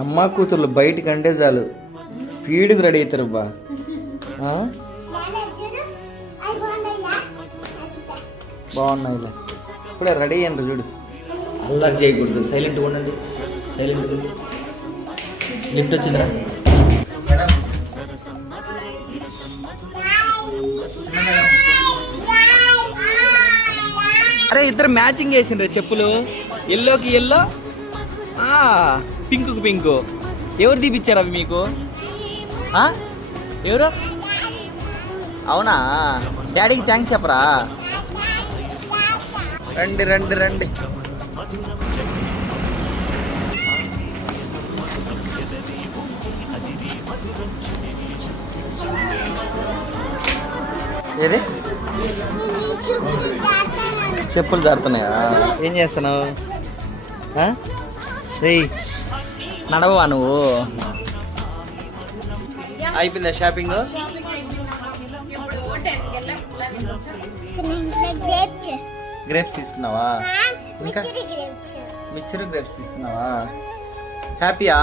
అమ్మ కూతుర్లు బయటికి అంటే చాలు స్పీడ్కి రెడీ అవుతారు బా. బాగున్నాయిలే ఇప్పుడే రెడీ అయ్యాను చూడు. అల్లరి చేయకూడదు, సైలెంట్గా ఉండండి. సైలెంట్గా లిఫ్ట్ వచ్చిందిరా. అరే ఇద్దరు మ్యాచింగ్ వేసిండ్రు చెప్పులు. ఎల్లోకి ఎల్లో, పింక్కి పింక్. ఎవరు తీపిచ్చారు అవి మీకు? ఎవరు? అవునా, డాడీకి థ్యాంక్స్ చెప్పరా. రండి రండి రండి. ఏది చెప్పులు జారుతున్నాయా? ఏం చేస్తున్నావు? రేయ్ నడవా నువ్వు? అయిపోయిందా షాపింగ్? గ్రేప్స్ తీసుకున్నావా? ఇంకా మిక్చర్ గ్రేప్స్ తీసుకున్నావా? హ్యాపీయా?